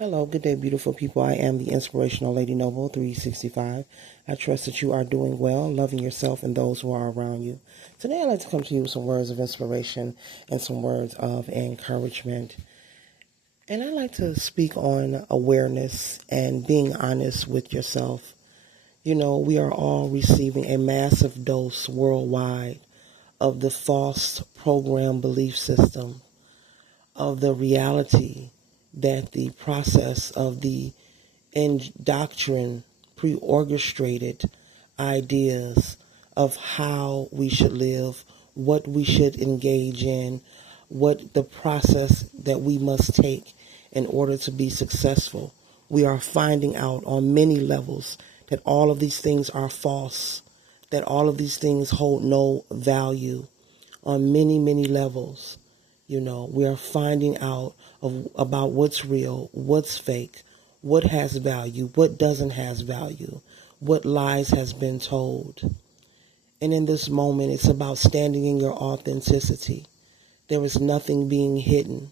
Hello, good day, beautiful people. I am the Inspirational Lady Noble 365. I trust that you are doing well, loving yourself and those who are around you. Today, I'd like to come to you with some words of inspiration and some words of encouragement. And I'd like to speak on awareness and being honest with yourself. You know, we are all receiving a massive dose worldwide of the false program belief system, of the reality that the process of the indoctrined, pre-orchestrated ideas of how we should live, what we should engage in, what the process that we must take in order to be successful. We are finding out on many levels that all of these things are false, that all of these things hold no value on many, many levels. You know, we are finding out about what's real, what's fake, what has value, what doesn't has value, what lies has been told. And in this moment, it's about standing in your authenticity. There is nothing being hidden.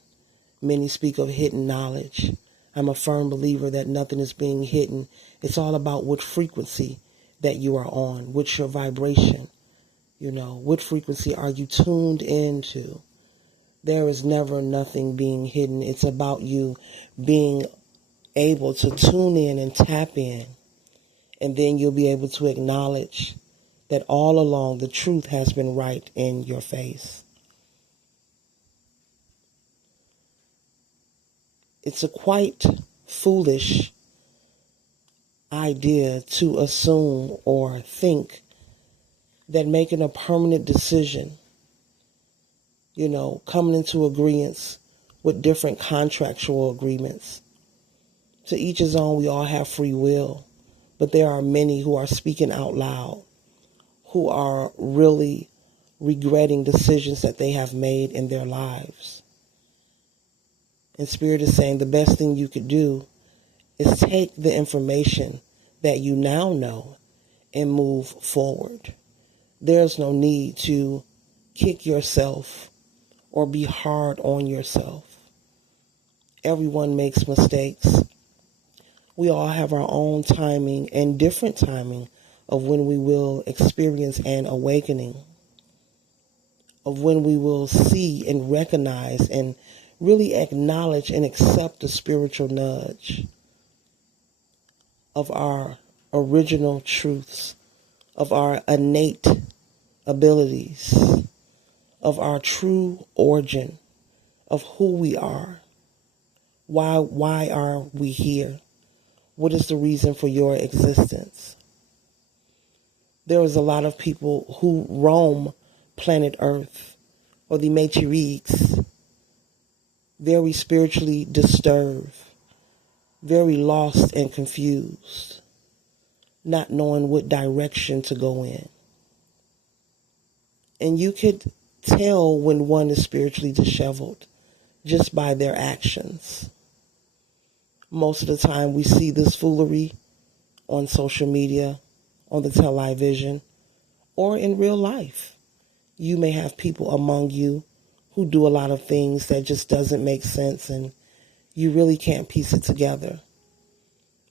Many speak of hidden knowledge. I'm a firm believer that nothing is being hidden. It's all about what frequency that you are on, what's your vibration, what frequency are you tuned into. There is never nothing being hidden. It's about you being able to tune in and tap in, and then you'll be able to acknowledge that all along the truth has been right in your face. It's a quite foolish idea to assume or think that making a permanent decision, coming into agreements with different contractual agreements. To each his own, we all have free will, but there are many who are speaking out loud, who are really regretting decisions that they have made in their lives. And Spirit is saying the best thing you could do is take the information that you now know and move forward. There's no need to kick yourself or be hard on yourself. Everyone makes mistakes. We all have our own timing and different timing of when we will experience an awakening, of when we will see and recognize and really acknowledge and accept the spiritual nudge of our original truths, of our innate abilities, of our true origin, of who we are. Why are we here? What is the reason for your existence? There is a lot of people who roam planet Earth or the matriarchs, very spiritually disturbed, very lost and confused, not knowing what direction to go in. And you could tell when one is spiritually disheveled just by their actions. Most of the time we see this foolery on social media, on the television, or in real life. You may have people among you who do a lot of things that just doesn't make sense and you really can't piece it together.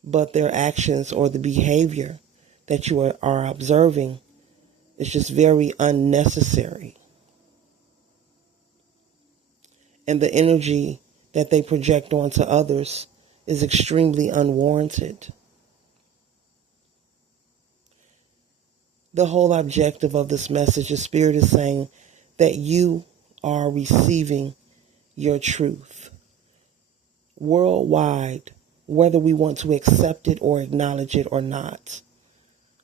But their actions or the behavior that you are observing is just very unnecessary. And the energy that they project onto others is extremely unwarranted. The whole objective of this message is Spirit is saying that you are receiving your truth. Worldwide, whether we want to accept it or acknowledge it or not,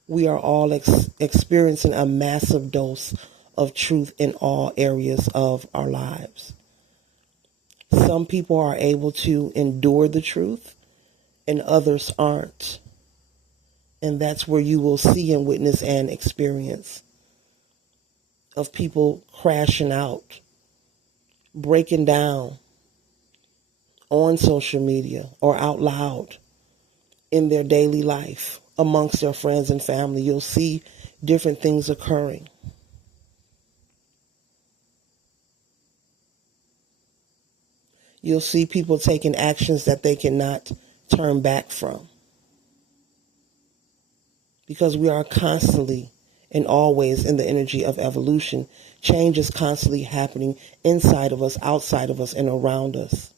we are all experiencing a massive dose of truth in all areas of our lives. Some people are able to endure the truth and others aren't. And that's where you will see and witness an experience of people crashing out, breaking down on social media or out loud in their daily life amongst their friends and family. You'll see different things occurring. You'll see people taking actions that they cannot turn back from. Because we are constantly and always in the energy of evolution. Change is constantly happening inside of us, outside of us, and around us.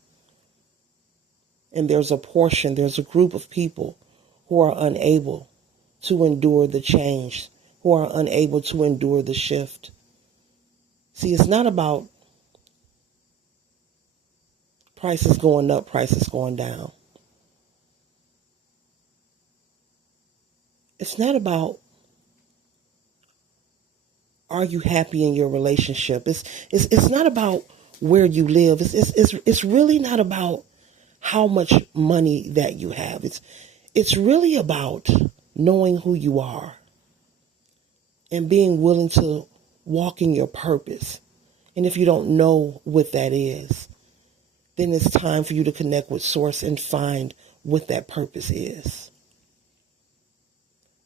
And there's a group of people who are unable to endure the change, who are unable to endure the shift. See, it's not about prices going up, prices going down. It's not about, are you happy in your relationship? It's not about where you live. It's really not about how much money that you have. It's really about knowing who you are and being willing to walk in your purpose. And if you don't know what that is, then it's time for you to connect with Source and find what that purpose is.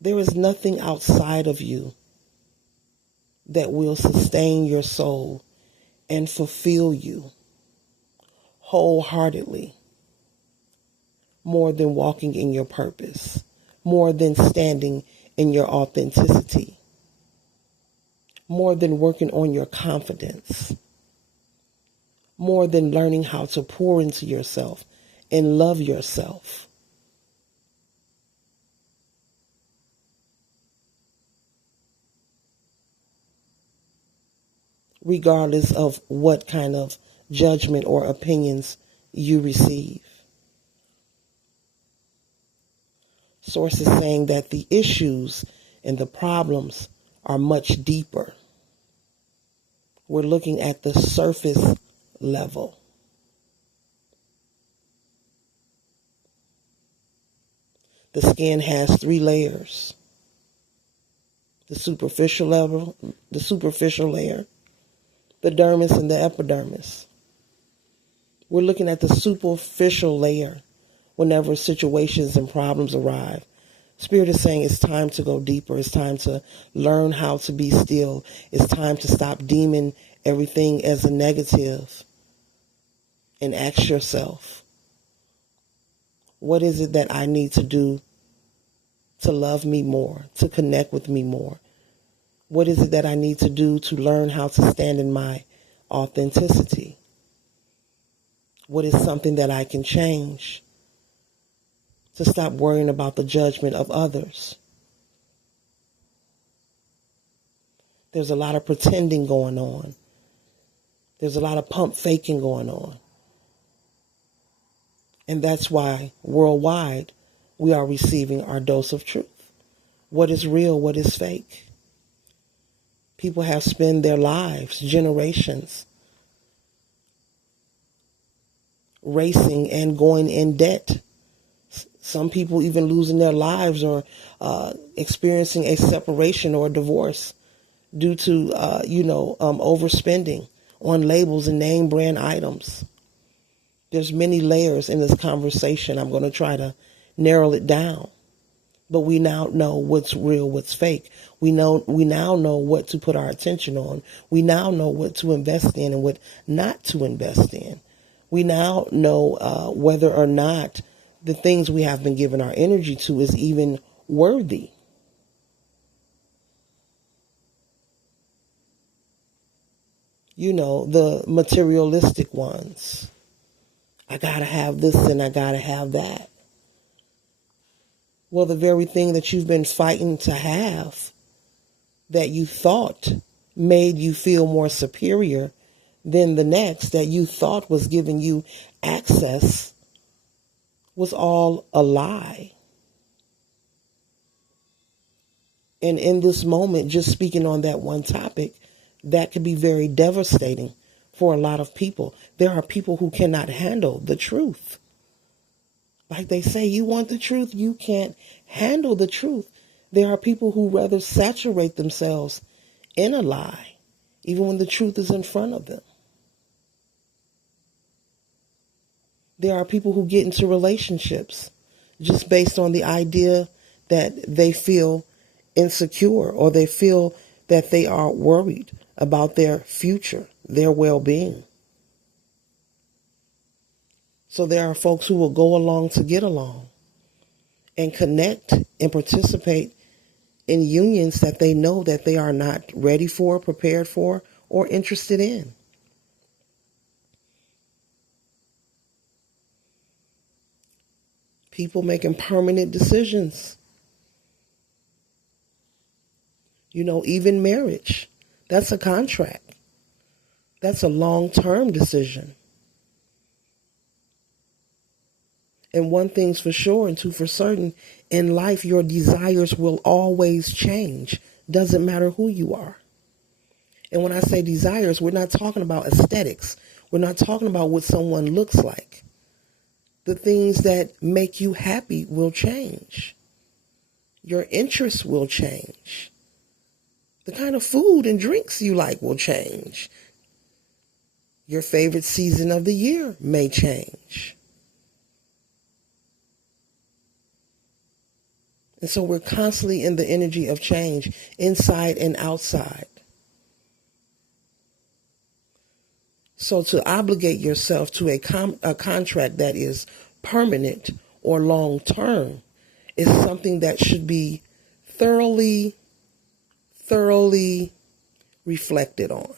There is nothing outside of you that will sustain your soul and fulfill you wholeheartedly more than walking in your purpose, more than standing in your authenticity, more than working on your confidence, more than learning how to pour into yourself and love yourself. Regardless of what kind of judgment or opinions you receive. Source is saying that the issues and the problems are much deeper. We're looking at the surface level. The skin has 3 layers. The superficial level, the superficial layer, the dermis, and the epidermis. We're looking at the superficial layer whenever situations and problems arrive. Spirit is saying it's time to go deeper. It's time to learn how to be still. It's time to stop deeming everything as a negative and ask yourself, what is it that I need to do to love me more, to connect with me more? What is it that I need to do to learn how to stand in my authenticity? What is something that I can change to stop worrying about the judgment of others? There's a lot of pretending going on. There's a lot of pump faking going on. And that's why worldwide we are receiving our dose of truth. What is real? What is fake? People have spent their lives, generations, racing and going in debt. Some people even losing their lives or experiencing a separation or a divorce due to, overspending on labels and name brand items. There's many layers in this conversation. I'm going to try to narrow it down. But we now know what's real, what's fake. We now know what to put our attention on. We now know what to invest in and what not to invest in. We now know whether or not the things we have been giving our energy to is even worthy. You know, the materialistic ones. I gotta have this and I gotta have that. Well, the very thing that you've been fighting to have, that you thought made you feel more superior than the next, that you thought was giving you access, was all a lie. And in this moment, just speaking on that one topic, that could be very devastating for a lot of people. There are people who cannot handle the truth. Like they say, you want the truth, you can't handle the truth. There are people who rather saturate themselves in a lie, even when the truth is in front of them. There are people who get into relationships just based on the idea that they feel insecure or they feel that they are worried about their future, their well-being. So there are folks who will go along to get along and connect and participate in unions that they know that they are not ready for, prepared for, or interested in. People making permanent decisions. Even marriage, that's a contract. That's a long-term decision. And one thing's for sure and two for certain, in life, your desires will always change. Doesn't matter who you are. And when I say desires, we're not talking about aesthetics. We're not talking about what someone looks like. The things that make you happy will change. Your interests will change. The kind of food and drinks you like will change. Your favorite season of the year may change. And so we're constantly in the energy of change, inside and outside. So to obligate yourself to a contract that is permanent or long-term is something that should be thoroughly reflected on.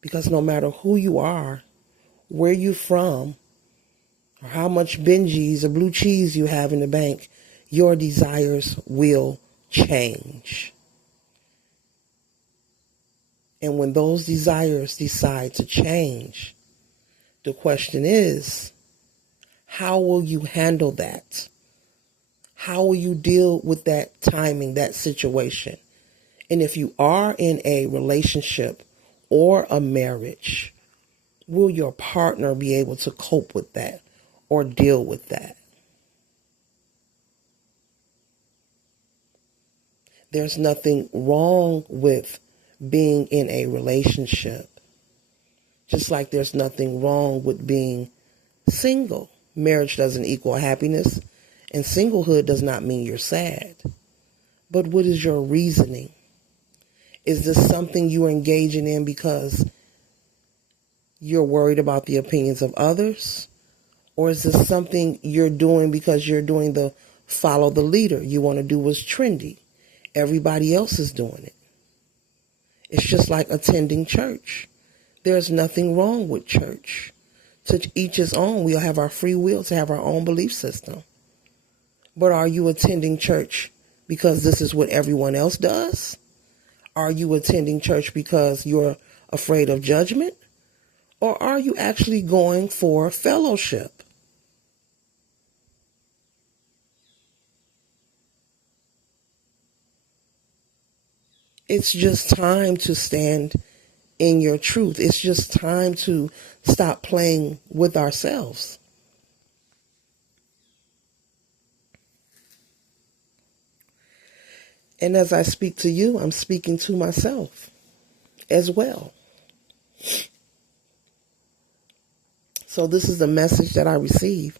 Because no matter who you are, where you're from, or how much Benjis or blue cheese you have in the bank, your desires will change. And when those desires decide to change, the question is, how will you handle that? How will you deal with that timing, that situation? And if you are in a relationship or a marriage, will your partner be able to cope with that or deal with that? There's nothing wrong with being in a relationship, just like there's nothing wrong with being single. Marriage doesn't equal happiness, and singlehood does not mean you're sad. But what is your reasoning? Is this something you're engaging in because you're worried about the opinions of others? Or is this something you're doing because you're doing the follow the leader? You want to do what's trendy. Everybody else is doing it. It's just like attending church. There's nothing wrong with church. To each his own. We'll have our free will to have our own belief system. But are you attending church because this is what everyone else does? Are you attending church because you're afraid of judgment? Or are you actually going for fellowship? It's just time to stand in your truth. It's just time to stop playing with ourselves. And as I speak to you, I'm speaking to myself as well. So this is the message that I receive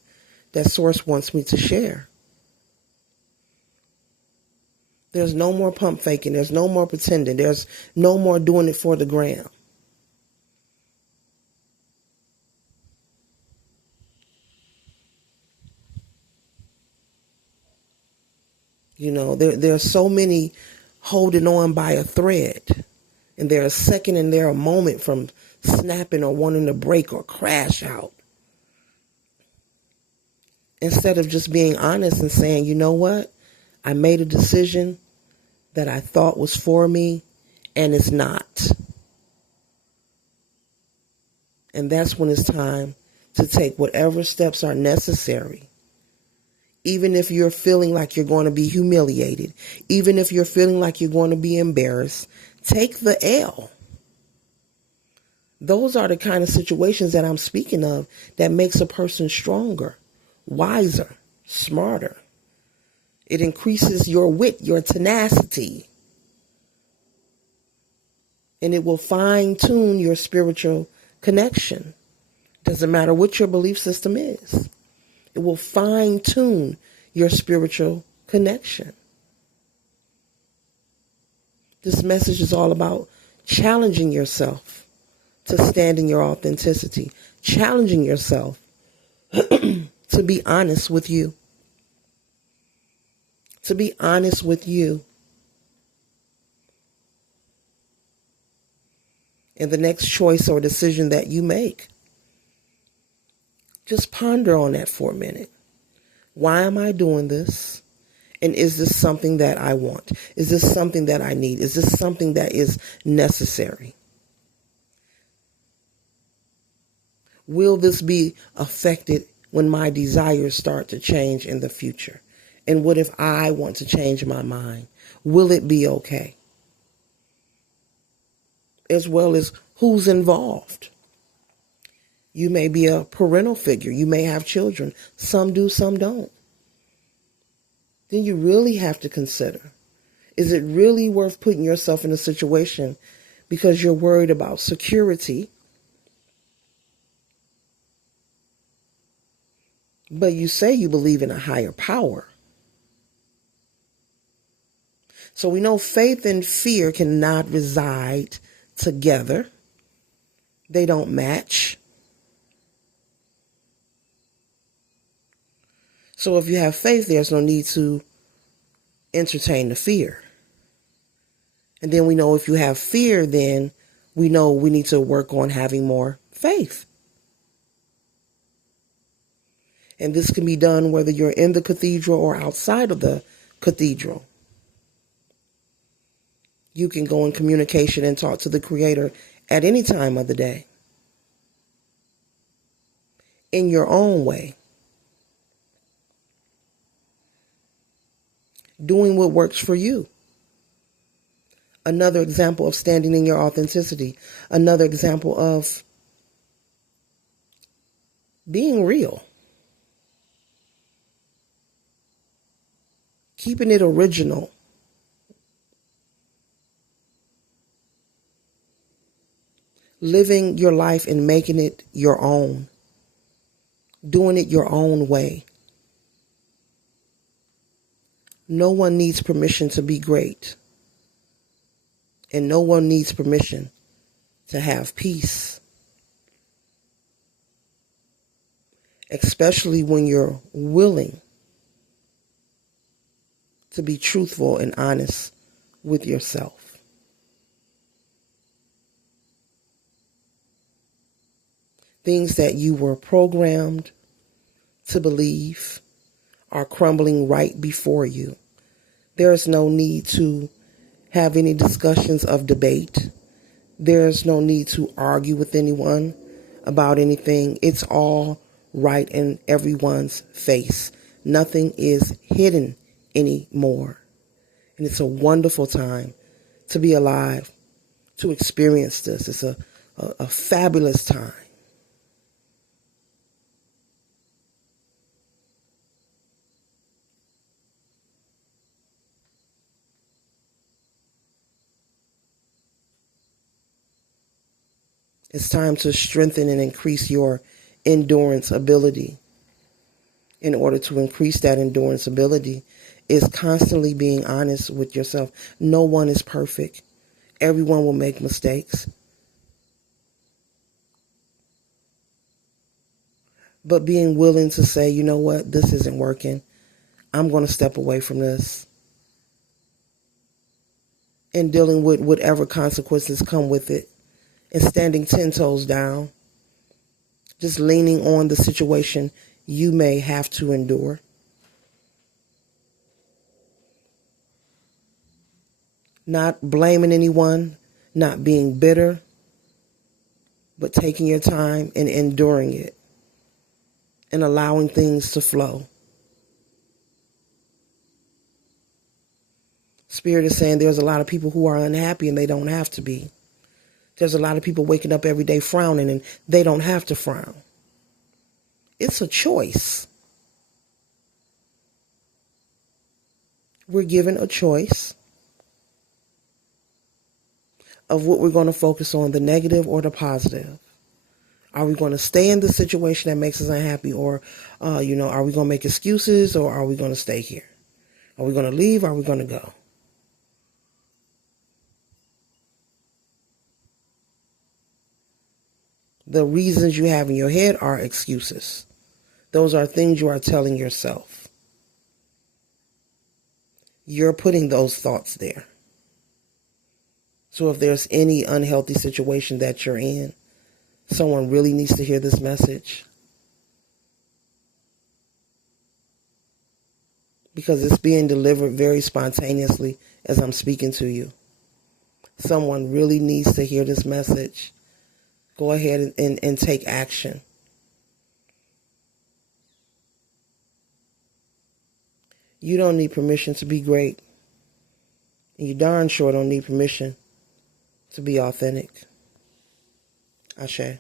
that Source wants me to share. There's no more pump faking. There's no more pretending. There's no more doing it for the gram. There are so many holding on by a thread. And they're a second and they're a moment from snapping or wanting to break or crash out. Instead of just being honest and saying, you know what? I made a decision that I thought was for me, and it's not. And that's when it's time to take whatever steps are necessary. Even if you're feeling like you're going to be humiliated, even if you're feeling like you're going to be embarrassed, take the L. Those are the kind of situations that I'm speaking of that makes a person stronger, wiser, smarter. It increases your wit, your tenacity. And it will fine-tune your spiritual connection. Doesn't matter what your belief system is. It will fine-tune your spiritual connection. This message is all about challenging yourself to stand in your authenticity, challenging yourself to be honest with you. To be honest with you. And the next choice or decision that you make, just ponder on that for a minute. Why am I doing this? And is this something that I want? Is this something that I need? Is this something that is necessary? Will this be affected when my desires start to change in the future? And what if I want to change my mind? Will it be okay? As well as who's involved. You may be a parental figure. You may have children. Some do, some don't. Then you really have to consider, is it really worth putting yourself in a situation because you're worried about security, but you say you believe in a higher power? So we know faith and fear cannot reside together. They don't match. So if you have faith, there's no need to entertain the fear. And then we know if you have fear, then we know we need to work on having more faith. And this can be done whether you're in the cathedral or outside of the cathedral. You can go in communication and talk to the Creator at any time of the day, in your own way, doing what works for you. Another example of standing in your authenticity. Another example of being real. Keeping it original. Living your life and making it your own. Doing it your own way. No one needs permission to be great. And no one needs permission to have peace. Especially when you're willing to be truthful and honest with yourself. Things that you were programmed to believe are crumbling right before you. There is no need to have any discussions of debate. There's no need to argue with anyone about anything. It's all right in everyone's face. Nothing is hidden anymore. And it's a wonderful time to be alive, to experience this. It's a fabulous time. It's time to strengthen and increase your endurance ability. In order to increase that endurance ability is constantly being honest with yourself. No one is perfect. Everyone will make mistakes. But being willing to say, you know what, this isn't working. I'm going to step away from this. And dealing with whatever consequences come with it. And standing 10 toes down. Just leaning on the situation you may have to endure. Not blaming anyone, not being bitter, but taking your time and enduring it and allowing things to flow. Spirit is saying there's a lot of people who are unhappy and they don't have to be. There's a lot of people waking up every day frowning and they don't have to frown. It's a choice. We're given a choice of what we're going to focus on, the negative or the positive. Are we going to stay in the situation that makes us unhappy, or, are we going to make excuses, or are we going to stay here? Are we going to leave, or are we going to go? The reasons you have in your head are excuses. Those are things you are telling yourself. You're putting those thoughts there. So if there's any unhealthy situation that you're in, someone really needs to hear this message. Because it's being delivered very spontaneously as I'm speaking to you. Someone really needs to hear this message. Go ahead and take action. You don't need permission to be great. And you darn sure don't need permission to be authentic. Ashe.